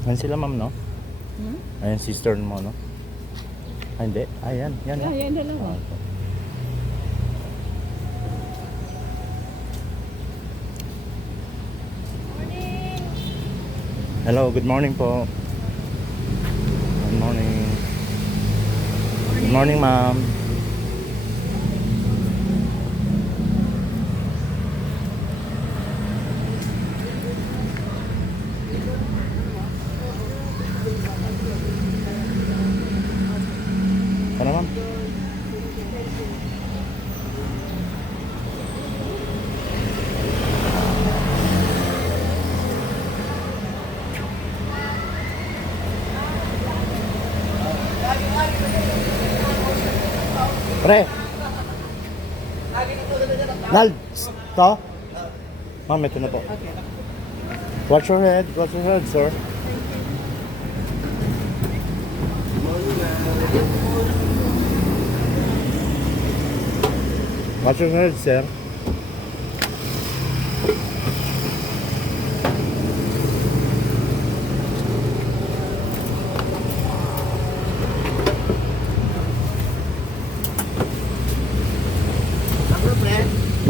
Ayan sila ma'am, no? Hmm? Ayan, sister mo, no? Ah, hindi. Ayan, yan, no? Yan dalawa. Ah, ito. Hello, good morning po. Good morning. Good morning, ma'am. Tara, ma'am. Pre. Nal, to? Ma'am, ito na po. Watch your head, sir. Watch your head, sir.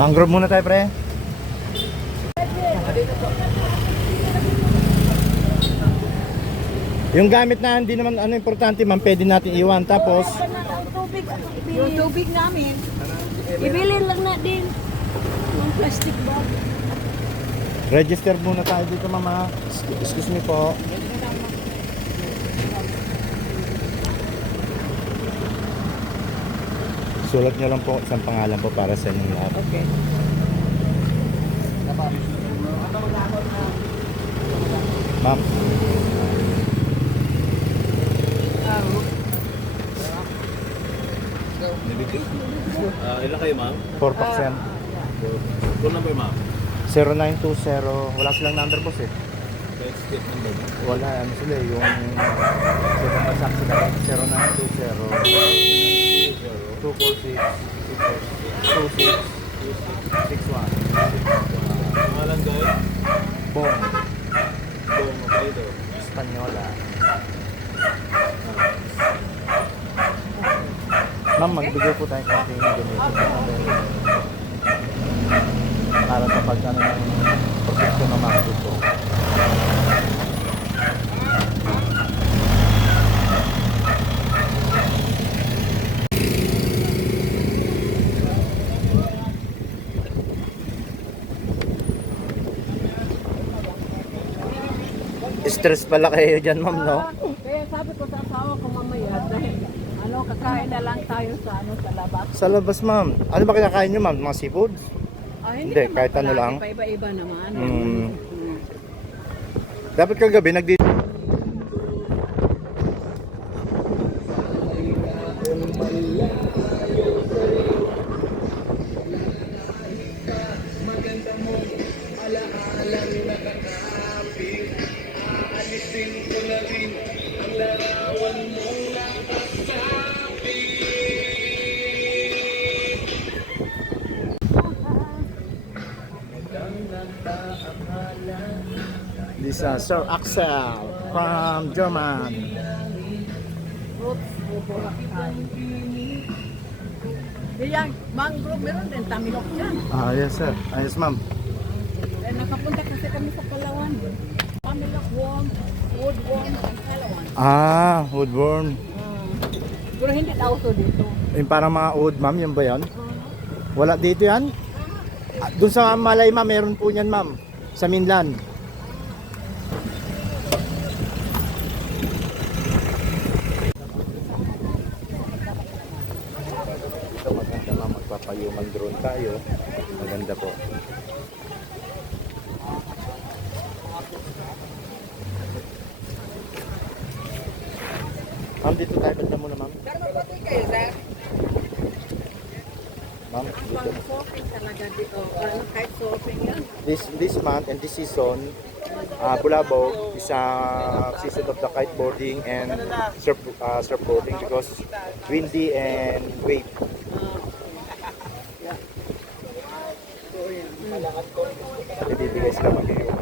Mangrove muna tayo, pre. Yung gamit na hindi naman ano importante, ma'am, pwede natin iwan. Tapos Yung tubig namin, ibilin lang na din. Yung plastic bag. register muna tayo dito, ma'am, ha? Excuse me po. Sulat niyo lang po isang pangalan po para sa inyong lahat. Okay. Ma'am, Ilan kayo, ma'am? 4 packs yan. Phone number, ma'am? 0920. Wala silang number, boss, eh. Text statement number. Wala, ano sila, yung second pack sila. 0920 246 2661. Pangalan kayo? Bong, Bong, kayo ito. Espanyola. Ma'am, magbigay po tayo konting ganito para sa pagkano ng protekto ng mga dito. Stress pala kayo dyan, ma'am, no? Kaya sabi ko sa asawa ko mamaya, dahil kakain na lang tayo sa labas. Sa labas, ma'am. Ano ba kinakain nyo, ma'am? Mga seafood? Hindi, naman kahit ano palagi, lang. Iba-iba naman. Dapat kagabi This Sir Axel from German. Fruits, buburakan. Yan, mangrove, meron din, tamilok yan. Ah, yes, sir. Ah, yes, ma'am. Nakapunta kasi kami sa Palawan. Tamilok worm, woodworm, and Palawan. Ah, woodworm. Pero hindi tauso dito. Yung parang mga wood, ma'am, yun ba yan? Wala dito yan? Ah, doon sa Malay, ma'am, meron po yan, ma'am. Sa Minlan. Ito maganda, ma'am. Magpapayuman drone tayo. Maganda po. Ma'am, dito tayo. Banda muna, ma'am. Pero mabuti kayo, sir. Ma'am, Ang dito. pang-shopping talaga dito. Kahit shopping yan. This month and this season, Bulabog is a season of the kiteboarding and surfboarding because windy and wave. Ibibigay sila mag-iwan.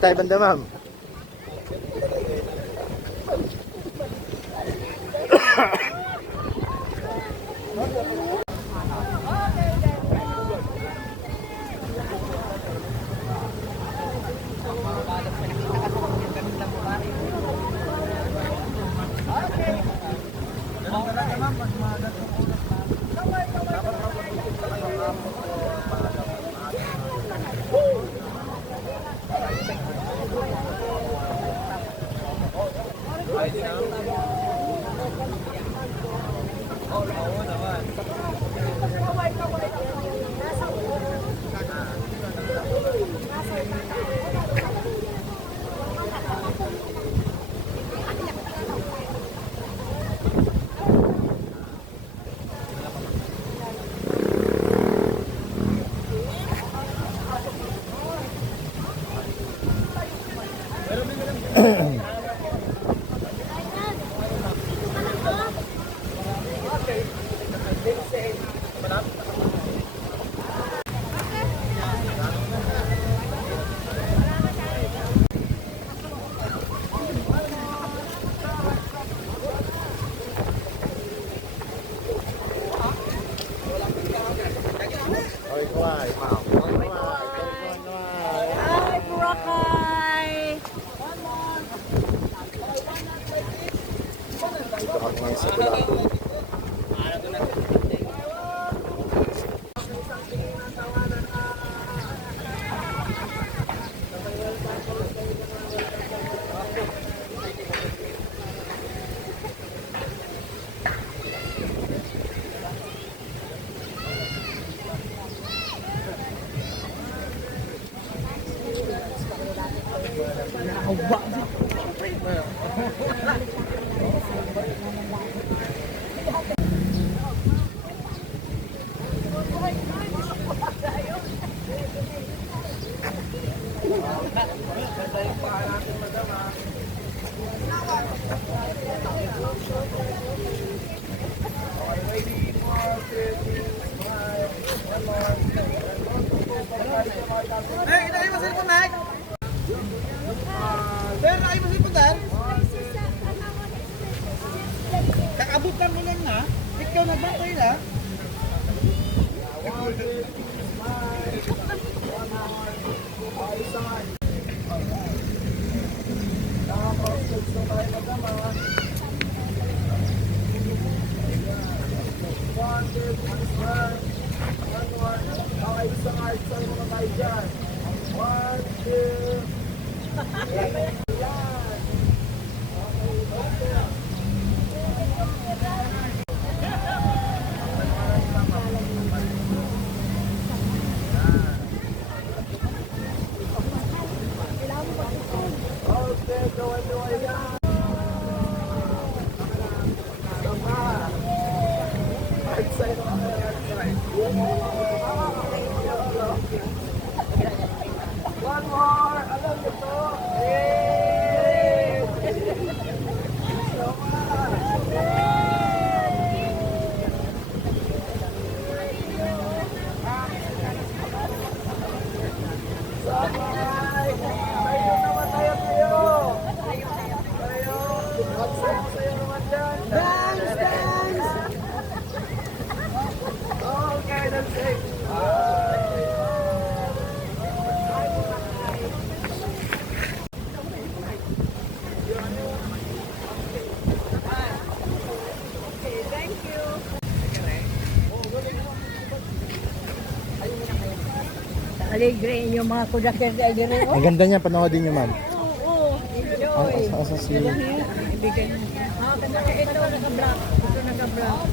tayo banda, ma'am. Hi, Boracay! Dito kami ngayon sa Bulacan. Kakabutan mo lang na, ikaw nagbantay na. Aligre yung mga kudakir sa aligre. Ang ganda niya, panoodin niyo, ma'am. Oo, enjoy. Asa si... Ibigay mo. Ito naka-block. Ito naka-block.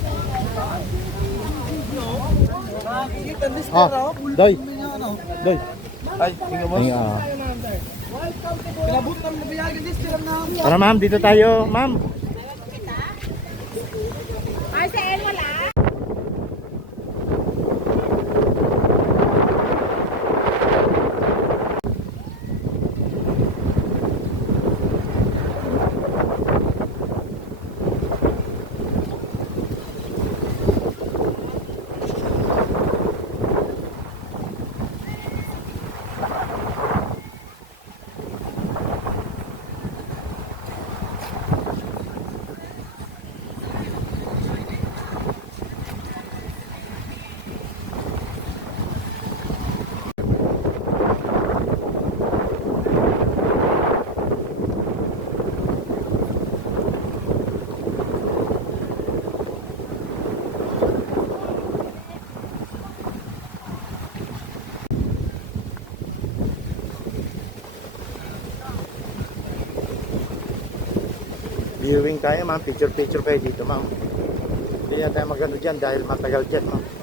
Doy. Doy. Ay, tingnan mo. Ay, Kinabutan mo biyagin this lang na. Tara, ma'am, dito tayo, ma'am. Ay, sa El wala. Viewing tayo ma'am, picture kayo dito ma'am. Hindi na tayo magano dyan dahil matagal dyan ma'am.